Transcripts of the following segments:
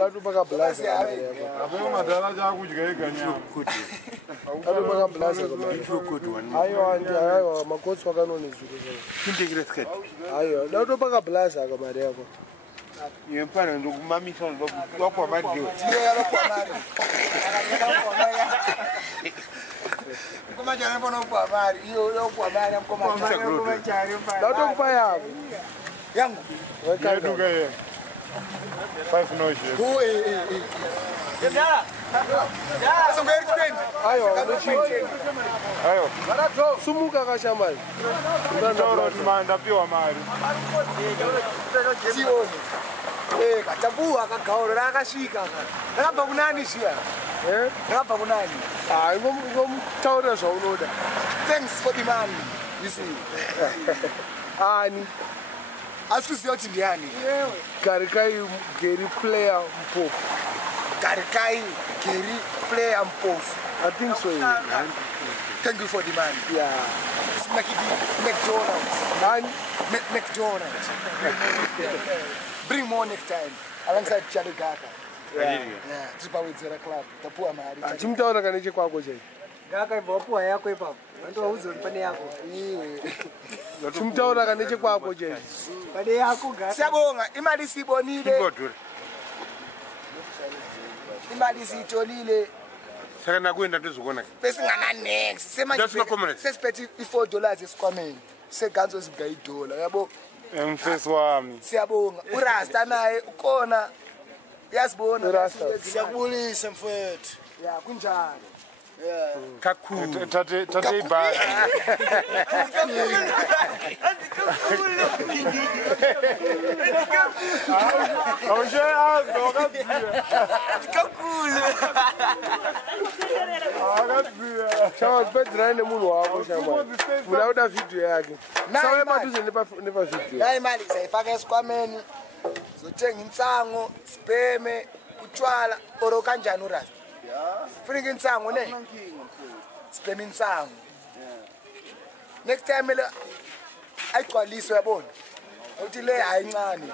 Tatu baka blaza kama yako. Hapo madala ja kujika iganya. Tatu baka blaza kama yako. Ayo makotsi wakanoni zulu zalo. Kintegire skate. Ayo, tatu baka blaza kama yako. Yempana ndo kumamisa ndo kwa mari. Ndiye alikuwa mari. Kama jana mbona kwa mari? Hiyo leo kwa mari amkoma chari. Tatu kwa yako. Yangu. Weka duka ye. 5 no shit. Ayo. Sumuka kashamali. Ndoro timanda piwa mari. Sioni. Katabuwa kagaoro rakashika. Rakabva kunani shiya? Rakabva kunani? Ngomtaura zvaunoda. Thanks for the money. You see. Ani. Asikuziva kuti ndiani? Garikai Gary player mpofu. Garikai Gary player mpofu. I think so. Thank you for the money. Yeah. It's McDonald's. Man, McDonald's. Bring more next time. Alongside Charlie Gaka. yeah. Tripa Wizera Club. Tapua mahali. Chimtaura kaneche kwako chai. Gaka ibopua yako ipapo. Ndio uzo pane yako. Chimtaura kaneche kwako chai. Pane yako gaka. Siyabonga imali sibonile. Imali sitolile. Saka nakwenda ndizokona. Besingana next. Semanje. Sesiphethe $4 esikwameni. Seganzo siga $1, yabo. Mfesi wami. Siyabonga. uRasta naye ukona. Uyasibona uRasta. Siyabulisa mfethu. Ya kunjalo. Yeah. Kakhulu. Tate ibhasi. Awushe azokazia. Kakhulu. Akazia. Chama bedrine munhu wako shamali. Muda video yake. Sawe maduze nepa video. La imali sayifaka esikwameni. Zothenga insango, sibheme, utshwala oro kanjani uRasta. Fringa insango ne. Sibheme insango. Next time le ayigcwaliswe yabona. Uthi le hayincane.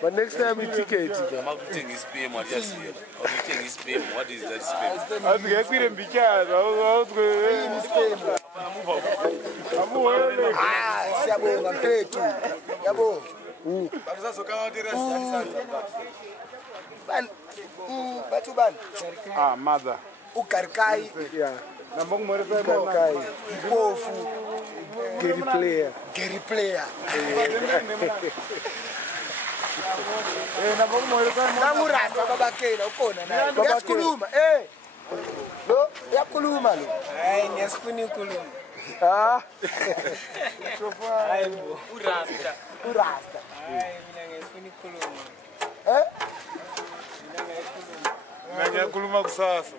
But next time we ticket. Makuthengisa ispam what yasiya. Awuthengisa ispam what is that spam? Azikekwire mbikyaza awuzwe. Amuwele. Siyabonga mfethu. Yabo. Bathu bani? Mother. uGarikai. Yeah. Namba kumoresa Garikai. Mpofu. Gary player. Gary player. namba kumoresa Nangu Rasta babakela ukona naye. Uyakhuluma lo uyakhuluma lo. Hayi ngiyasifuna inkulumo. Ah. Hayi bo. uRasta. Hayi mina ngiyasifuna inkulumo. ngiyakhuluma kusasa.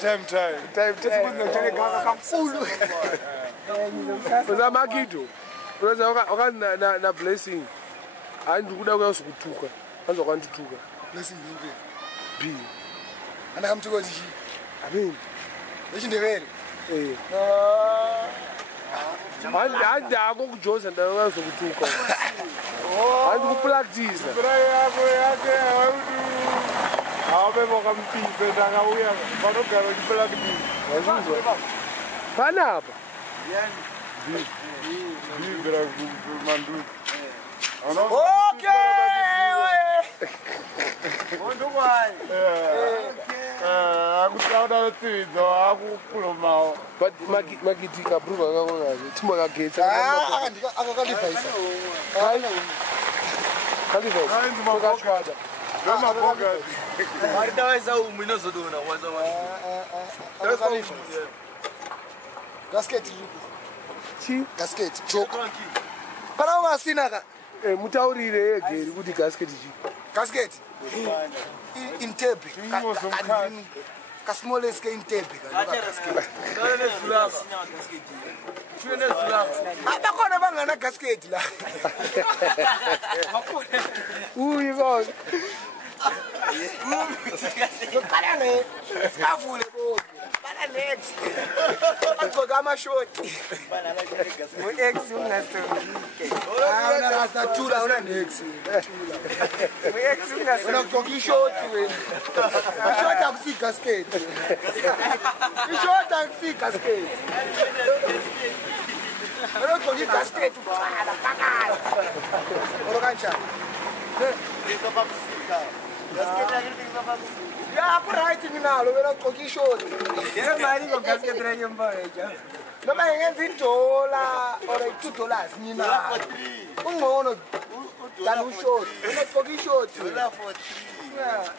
Time. Sikuzothele Gaka kakhulu. Uzamakido. Uza okana na blessing. Andikuda kuyasukuthuka. Anzokwanithuka. Blessing yini? B. Anakamthuko nje. Amen. Echindebele. Handi akukujoza ndawo kuyasukuthuka. Andikupractice. yake awube bokampipe ndangauya banogara kuplakiti. Wazizwa. Panapa. Bibra mandu. Ndo bani? Akutauda tsidzo akukhuluma. But magitika bruva kakongaze. Thimba kagetsa. Akakalivayisa. Kalivayisa. Hayi nzima kokada. Noma kokada. Maritawaza uminozodona waza Gasket. Chi? Gasket. Choke. Kana ungasina ka? Mutaurire Gary kuti gasket chi. Gasket. In Tepe. Ka smallest ke in Tepe ka gasket. Abakona bangana gasket la. Uyi God. Kala ne. Avule bo. Kala next. Agcoka ama amashoti. Ex ungasongike. Hauna rasta tula una next. Ex ungasongike. Unagqoka ishoti wena. Ishoti akusika skate. Ishoti akusika skate. Unagqoka igasket uqala phakathi. Olo kanjani? Ya ku right nginalo wena ugqoka ishoti. Yena mali ngogasket rake mbaweja. Noma ngenza $1 or $2 nginalo. Ungcono than ushoti. Unagqoka ishoti. $1 for 3.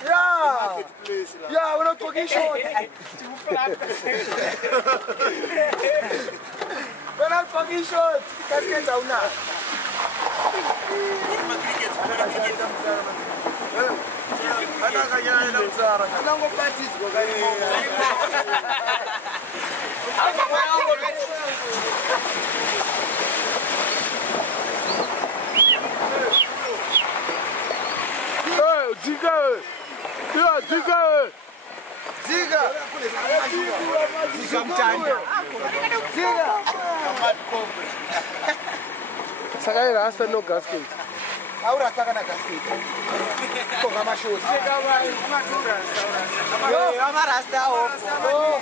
Yeah. Yeah, unagqoka ishoti. Wena ugqoka ishoti. Igasket awunayo. Sakai rasta no gasket. Ahora está ganando gasket. Con amashoti. Amarasta opo.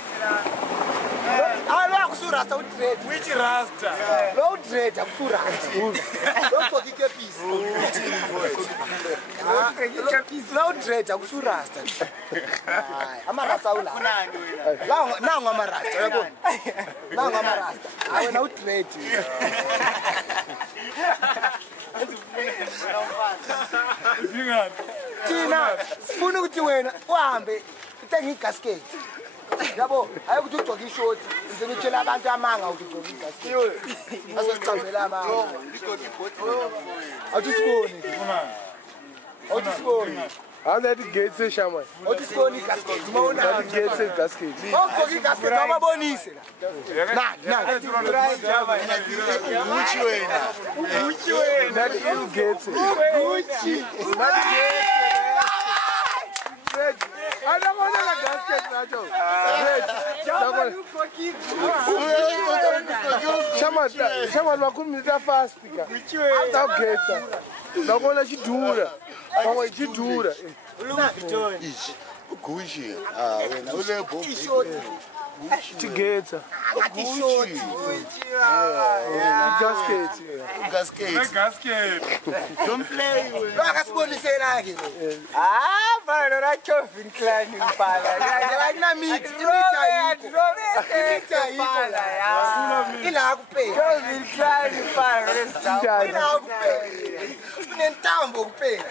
Alo akusurasta utrade. Which rasta? Lo utrade akusurasta. Lo kokike piece. Lo utrade akusurasta. Amarasta ula. La nangu amarasta yabo. Nangu amarasta. Wena utrade. Tina funa ukuthi wena uhambe uthenga igasket. Yabo ayikuthi ugcoka ishoti nje utshela abantu amanga ukuthi ugcoka igasket. Asicambela amanga. Awusiboni. Awusiboni. How that gate shaman? Awusiboni igasket. Mawuna That gate gasket. ugcoka igasket ababonise la. Na. That you gate. I don't want a gasket, Nacho. Shaman, wakumita fast speaker. That gate. Don't want to do that. Gucci. When I was a book. Together. Gasket. Don't play with. Akasibonise la ke. Ah, bana ra Calvin Klein impala. Ayina meat. Imita ayikho. Imita ayikho. Ila kuphela. Calvin Klein impala resita. Ila kuphela. Unentambo kuphela.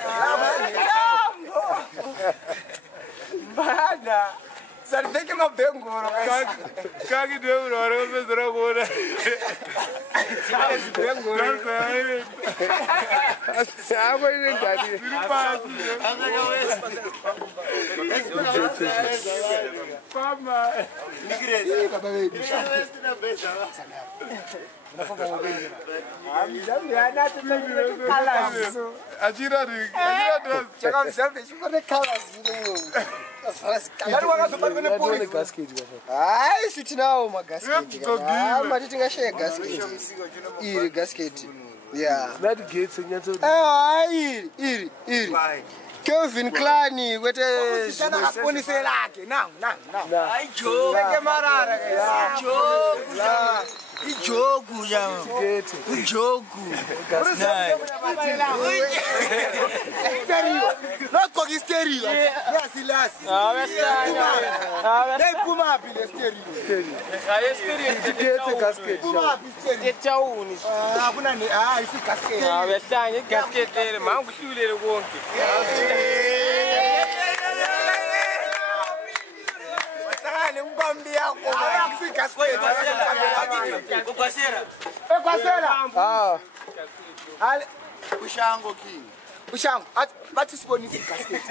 Bana. Sarveke mabengoro. Kaki deu ora bezra gora. Bengoro. Aba ile ndani. Pama. Baba wetu. Amzambi ana tutakula colors. Ajira dress. Chaka mzambi chikone colors zile. Ngani wakazobani kune police. Gasket. Hayi sithi nawo magasket. Yep, Mati tingashare gasket. Iri gasket. Yeah. That gate nyatso. Hayi iri. Calvin Klein kwete Sana kasibonise lakhe. Nangu. hayi joke. Beke marara ke. Joke. Ijogu ya. Gate. Ijogu. Stereo. Nogqoka istereo. Yasilasi. Neyiphuma phi le stereo? Gate gasket. Phuma phi stereo? Etawuni. Akuna ne isi gasket. Abehlanye gasket lele mangu hlulele konke. Wasakane umbambi yakho. Akusi gasket. Ukwasera. Ekwasela. Ah. Ale Ushango king. ushango bathi sibonise igasket.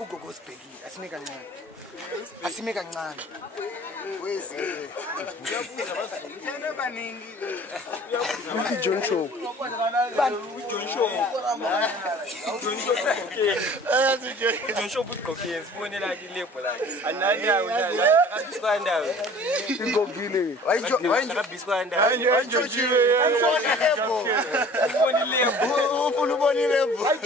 Ugogo speki. asime kancane. Uthi John Show. John Show. John Show buqokiye sibonela kilebo la. Anani yawo akabiswa ndawo. Igogile. Akabiswa ndawo. Ayitshontshiwe ufuna ubonilebo Hayi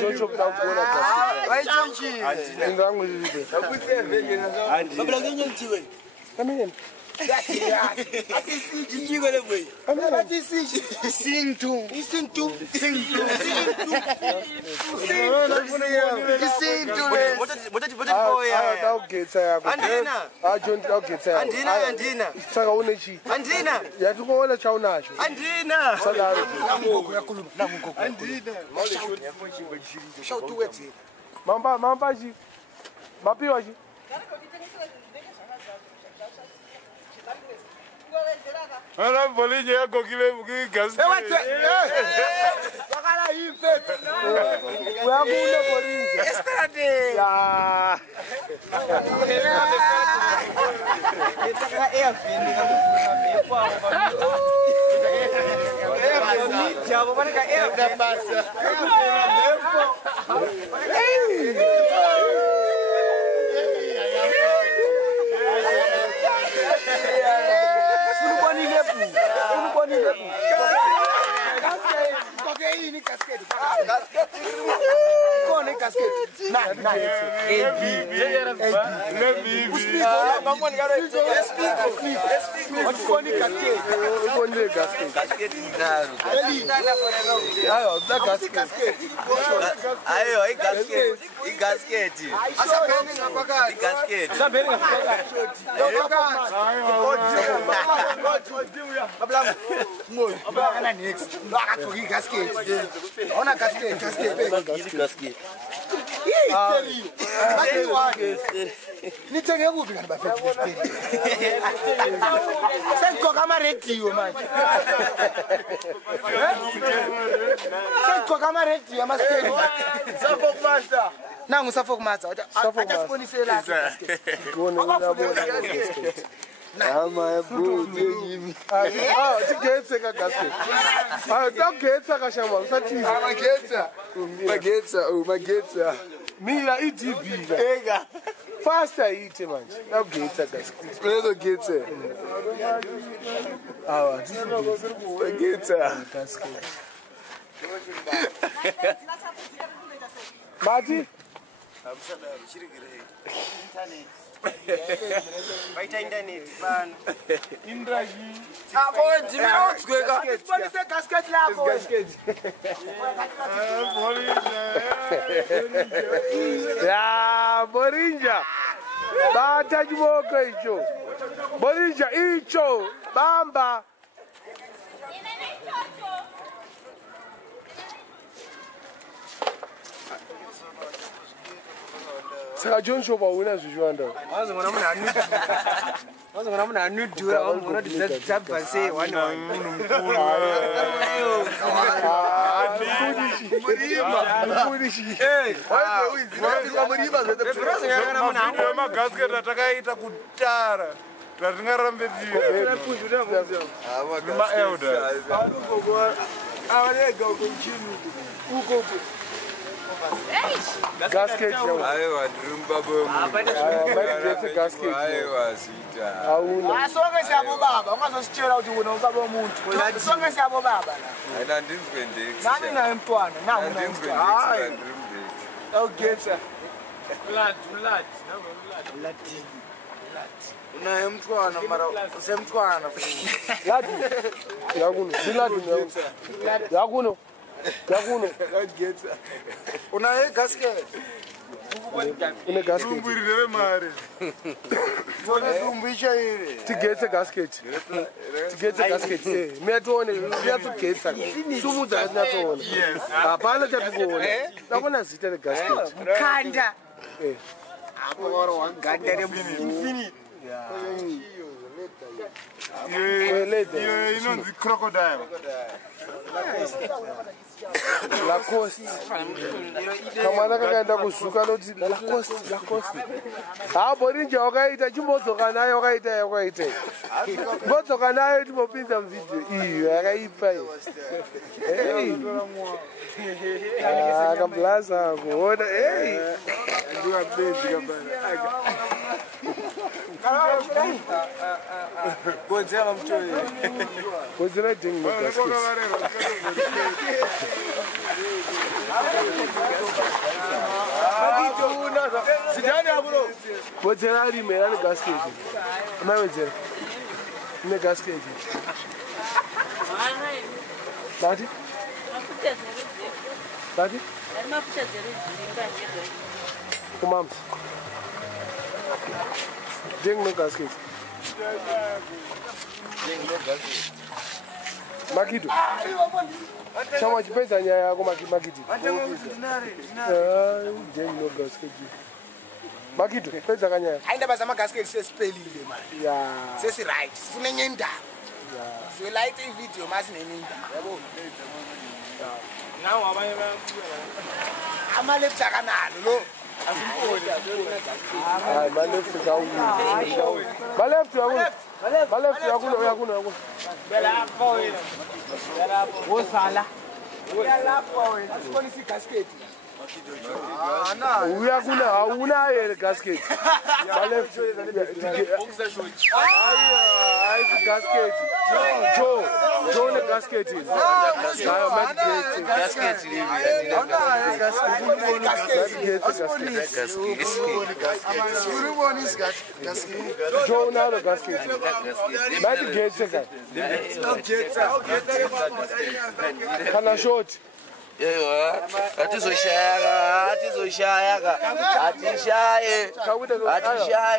John Show kudawubona gaske. ayitshontshiwe Ingangilile. Babula ngenye ngithiwe. Kamene. Asisijijiko leboy. Bathi isintu. Isintu le. Botathi boya. Dawugetsa yakho. Andina. John dawugetsa yakho. Andina. Saka unechi. Andina. Yathi ukona cha unacho. Andina. Salaro. Shawuthi wethe. Mamba ji. Mapiwa ji. Ana bolinye yagogile gas. Bakala yimfethu. Uyabule bolinje. Yesterday. Ya. Yetaka airvini ngamuvuna mepwa. Airvini jabo banaka airvini basa. Nithenge kuphi kanti bafethu lesiteni? Sengiqoka ama-radio manje. Sengiqoka ama-radio ama-steni. Suffolk Master Nangu Suffolk Master. Athi asibonisele la basket. ama bro Tigetse ka gaske. Dawugetsa ka shama usathi. magetsa Mina iDB la. ega Faster ite manje. Dawugetsa gaske. lezo getsa magetsa Gaske. Mati? Baita internet bana. Sibonise gasket lakho. Ya, Borinja. Bata jiboko icho. Borinja icho. Bamba. Saka John Show ba wina zwijwanda. Wazongona muna nudura wangona dizabba say one Magasket atakaita kutara. Tatingarambe ndiyo. Elder. Gasket yawo. aiwa ndrimba bomu Matigetse gasket. aiwa sita Awuna. Sonke siyabo baba, ungazositshela ukuthi wena ubaba womuntu. Sonke siyabo baba la. ayina ndinzwe ndeksi Nami naye mntwana, nangu naye ndinzwe mntwana. ndeksi Hayi, ndrimbe awugetsa. unaye mntwana mara usemntwana Ladi. Yakuno. Diladi yakuno. Yakuno. getsa unaye gasket Une gasket. Mbirire mari. umbisha ile Tigetse gasket. Tigetse gasket. Miyatone uyatsugetsa. Sumudza kasinatsona. Yes. Hapana chatikuona. Takona zita le gasket. Mkhanda. hapo waro wanganda Infinite. Leda. inonzi crocodile. Lacoste. Kamwana kakaenda kuzuka noti Lacoste. Borinja wakaita chimbodzoka nayo wakaita. Mbodzoka nayo timopinza mvideo iyo yakaipa iyo. Hey. Kamplaza kuona hey. Ndio bezi kabana. Bonzela mtoi. Bonzela ding no gasket. Sidani aburo. Bonzela rimera ni gasket. Amawenzela. Ni gasket. Bati? Bati? Kumam. Ding no gasket. Makido. Chama chipesa nyaya yako Makido. Ding no gasket. Makido, pesa kanyaya. Ainda bazama gasket sesipelile man. Yeah. Sesi right. Sifuna enye indaba. Yeah. So light in video masi nenye indaba. Yabo. Nawo abanye bayabuya. Ama left akanalo lo. Ah, my left is out. My left, yakuna. Bela hapo wena. Bela hapo. Wosala. Bela hapo wena. Sifuna isi gasket. Uyakuna hauna ile gasket. My left. Boxer short. Ai gasket. Joe ne gasket. Gasket Joe now the gasket. Maybe gate second. Kana short. Atizoshaya.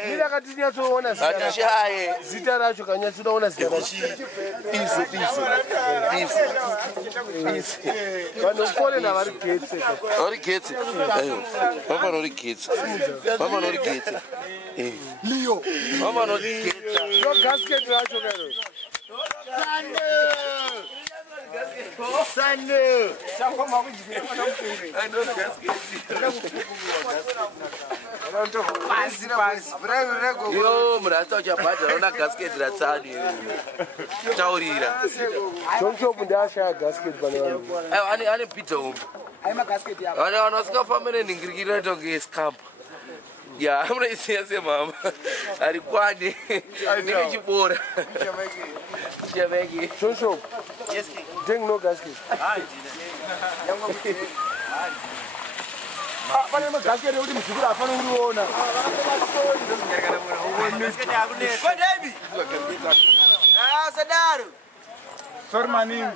Mira katinyatsona Atishaye. zita racho kanyatsoona zita Peace. vanokole na vari gate Ori gate. Mama nori gate. Leo Mama nori gate. no gasket racho karo Sande. Yo, mrata uchabhadhara una gasket ratsani. Taurira. Joshop ndashaya gasket pane vanhu Ane pizza home. Aima gasket yabo. Vanhu vasikafamba nenhingirikira tonge scamp. Ya, munoisiya semama. Ari kwani. Nenge chibora. Chemeki. Joshop ding no gasket Pane magasket ekuti muzukuru afana kuriona. Gasket yakunesa. Sadaro. Sorry, my name.